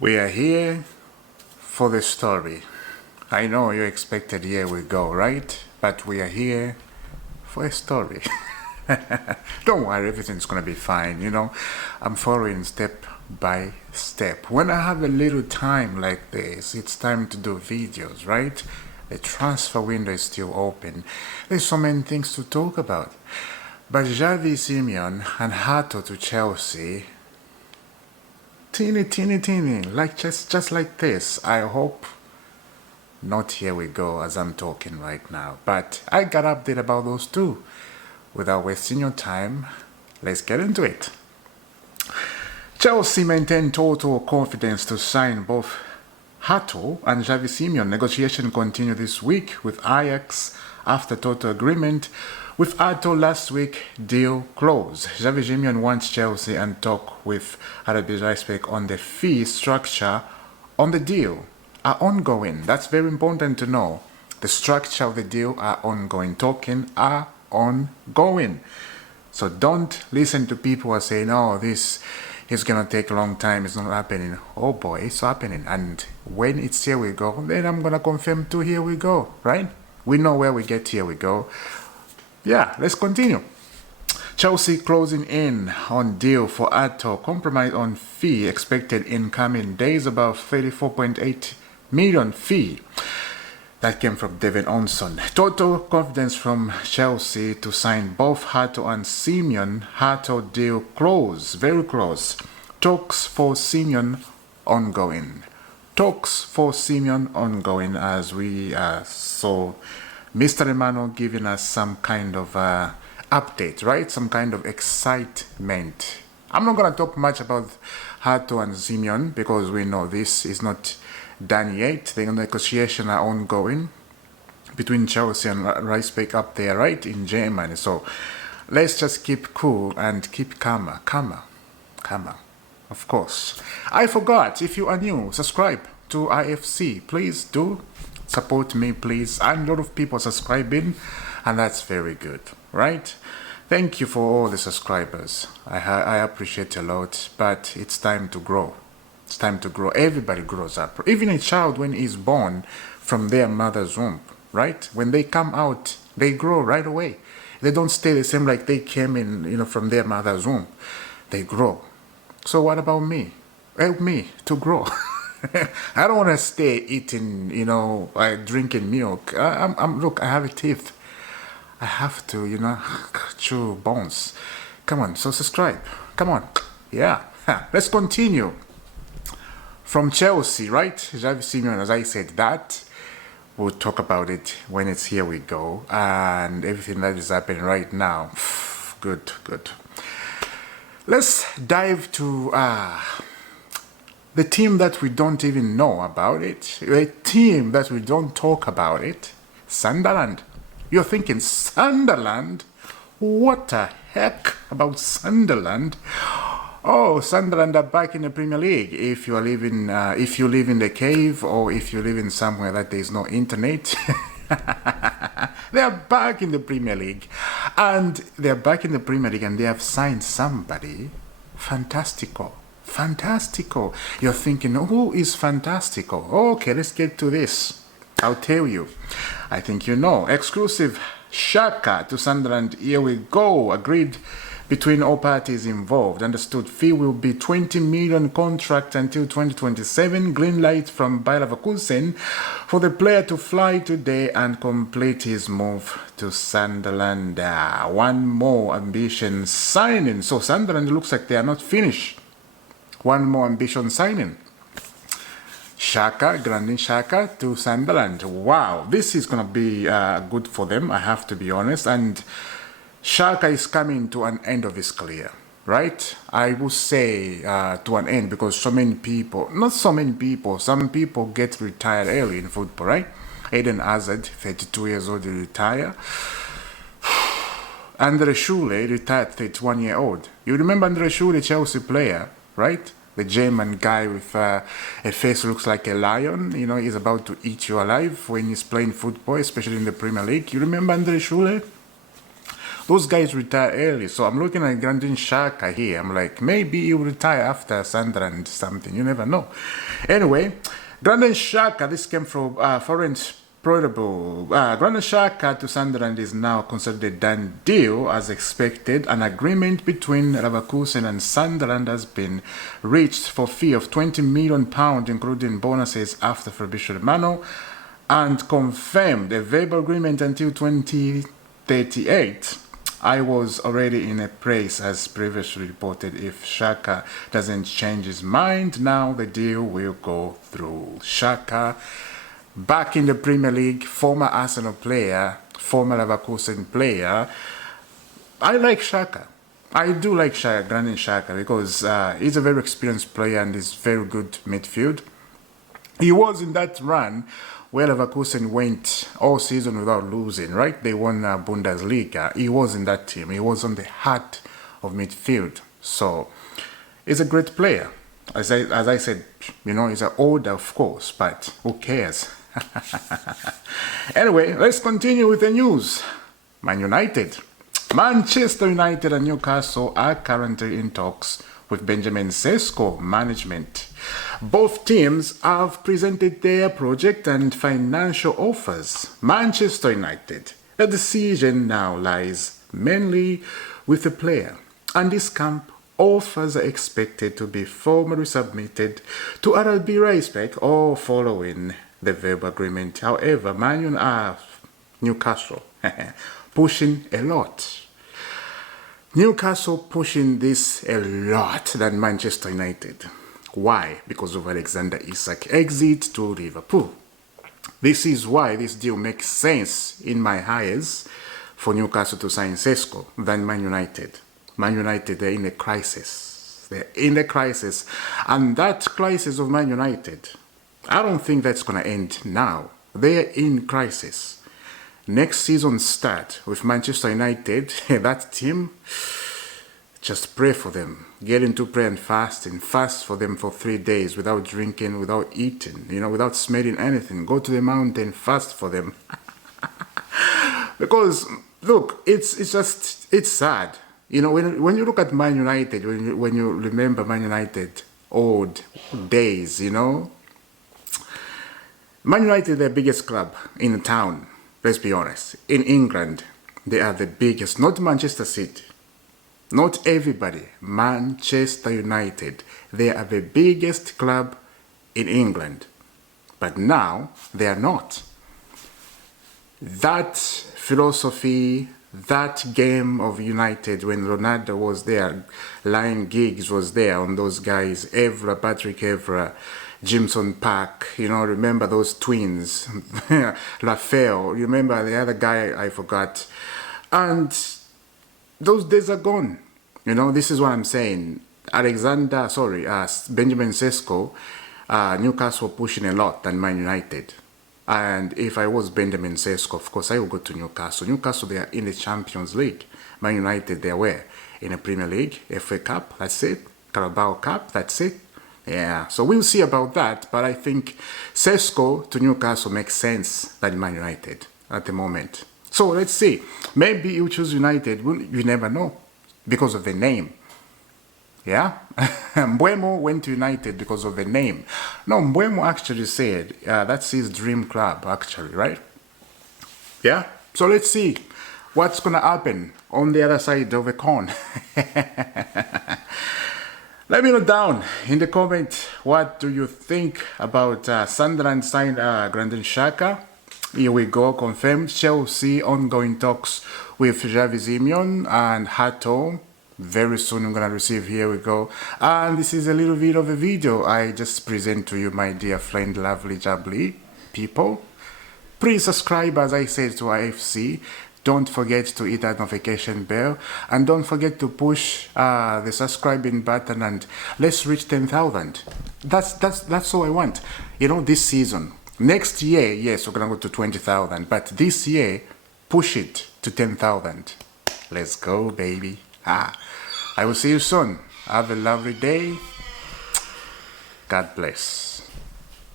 We are here for the story. I know you expected here we go, right? But we are here for a story. Don't worry, everything's gonna be fine, I'm following step by step. When I have a little time like this, it's time to do videos, right? The transfer window is still open. There's so many things to talk about. But Xavi Simeon and Hato to Chelsea, teeny, like just like this. I hope not here we go as I'm talking right now. But I got update about those two. Without wasting your time, let's get into it. Chelsea maintain total confidence to sign both Hato and Xavi Simeon. Negotiation continue this week with Ajax after total agreement. With Hato last week, deal closed. Xavi Simeon wants Chelsea and talk with RB Leipzig on the fee structure on the deal are ongoing. That's very important to know. The structure of the deal are ongoing. Talking are ongoing. So don't listen to people who are saying, oh, this is going to take a long time. It's not happening. Oh boy, it's happening. And when it's here we go, then I'm going to confirm too, here we go, right? We know where we get, here we go. Yeah, let's continue. Chelsea closing in on deal for Hato. Compromise on fee expected in coming days, about 34.8 million fee. That came from Devin Onson. Total confidence from Chelsea to sign both Hato and Simeon. Hato deal close, very close. Talks for Simeon ongoing. Talks for Simeon ongoing as we saw Mr. Emmanuel giving us some kind of update, right? Some kind of excitement. I'm not going to talk much about Hato and Simeon because we know this is not done yet. The negotiations are ongoing between Chelsea and Leipzig up there, right, in Germany. So let's just keep cool and keep calmer. Of course. I forgot, if you are new, subscribe to IFC. Please do support me, please. And a lot of people subscribing, and that's very good, right? Thank you for all the subscribers. I appreciate a lot, but it's time to grow. It's time to grow. Everybody grows up. Even a child, when he's born from their mother's womb, right? When they come out, they grow right away. They don't stay the same like they came in, from their mother's womb. They grow. So what about me? Help me to grow. I don't want to stay eating, drinking milk. Look, I have a teeth. I have to, chew bones. Come on, so subscribe. Come on. Yeah. Let's continue. From Chelsea, right? Xavi Simeon, as I said, that we'll talk about it when it's here we go. And everything that is happening right now. Good. Let's dive to the team that we don't even know about it. A team that we don't talk about it. Sunderland. You're thinking, Sunderland? What the heck about Sunderland? Oh, Sunderland are back in the Premier League. If you live in the cave, or if you live in somewhere that there is no internet, they are back in the Premier League, and they have signed somebody fantastico. You're thinking, who is fantastico? Okay, let's get to this. I'll tell you. I think you know. Exclusive Xhaka to Sunderland. Here we go. Agreed between all parties involved. Understood. Fee will be 20 million contract until 2027. Green light from Bayer Leverkusen for the player to fly today and complete his move to Sunderland. One more ambition signing. So Sunderland looks like they are not finished. One more ambition signing. Granit Xhaka to Sunderland. Wow, this is going to be good for them, I have to be honest. And Xhaka is coming to an end of his career, right? I would say to an end, because some people get retired early in football, right? Eden Hazard, 32 years old, retire. Andre Schule retired, 31 years old. You remember Andre Schule, Chelsea player, right? The German guy with a face looks like a lion. He's about to eat you alive when he's playing football, especially in the Premier League. You remember Andre Schule? those guys retire early. So I'm looking at Granit Xhaka here. I'm like, maybe he will retire after Sunderland something. You never know. Anyway, Granit Xhaka, this came from foreign Portable. Granit Xhaka to Sunderland is now considered a done deal as expected. An agreement between Leverkusen and Sunderland has been reached for a fee of £20 million, including bonuses after Fabrizio Romano, and confirmed a verbal agreement until 2038. I was already in a place, as previously reported. If Xhaka doesn't change his mind, now the deal will go through. Xhaka, back in the Premier League, former Arsenal player, former Leverkusen player. I like Xhaka. I do like Granit Xhaka, because he's a very experienced player and he's very good midfield. He was in that run where Leverkusen went all season without losing, right? They won Bundesliga. He was in that team. He was on the heart of midfield. So he's a great player. As I said, you know, he's an older, of course, but who cares? Anyway, let's continue with the news. Manchester United and Newcastle are currently in talks with Benjamin Sesko management. Both teams have presented their project and financial offers. Manchester United, the decision now lies mainly with the player, and this camp offers are expected to be formally submitted to RB Respect or following the verbal agreement. However, Newcastle pushing a lot. Newcastle pushing this a lot than Manchester United. Why? Because of Alexander Isak's exit to Liverpool. This is why this deal makes sense in my eyes for Newcastle to sign Sesko than Man United. Man United, they're in a crisis. They're in a crisis. And that crisis of Man United, I don't think that's going to end now. They're in crisis. Next season start with Manchester United, that team, just pray for them. Get into prayer and fasting. Fast for them for 3 days without drinking, without eating, you know, without smelling anything. Go to the mountain, fast for them. Because, look, it's sad. You know, when you look at Man United, when you remember Man United old days, you know, Man United, the biggest club in the town, let's be honest. In England, they are the biggest, not Manchester City. Not everybody. Manchester United, they are the biggest club in England. But now, they are not. That philosophy, that game of United when Ronaldo was there, Lion Giggs was there on those guys, Evra, Patrick Evra, Jimson Park, you know, remember those twins, Raphael, remember the other guy I forgot. And those days are gone. You know, this is what I'm saying. Benjamin Sesko, Newcastle pushing a lot than Man United. And if I was Benjamin Sesko, of course, I would go to Newcastle. Newcastle, they are in the Champions League. Man United, they were in the Premier League, FA Cup, that's it. Carabao Cup, that's it. Yeah, so we'll see about that. But I think Sesko to Newcastle makes sense than Man United at the moment. So let's see. Maybe you choose United. You never know because of the name. Yeah? Mbeumo went to United because of the name. No, Mbeumo actually said that's his dream club, actually, right? Yeah? So let's see what's going to happen on the other side of the coin. Let me know down in the comment, what do you think about Sunderland signed Granit Xhaka? Here we go, confirmed. Chelsea ongoing talks with Xavi Simeone and Hato. Very soon I'm going to receive, here we go. And this is a little bit of a video I just present to you, my dear friend, lovely jubbly people. Please subscribe, as I said, to IFC. Don't forget to hit that notification bell. And don't forget to push the subscribing button, and let's reach 10,000. That's all I want. You know, this season. Next year, yes, we're going to go to 20,000. But this year, push it to 10,000. Let's go, baby. I will see you soon. Have a lovely day. God bless.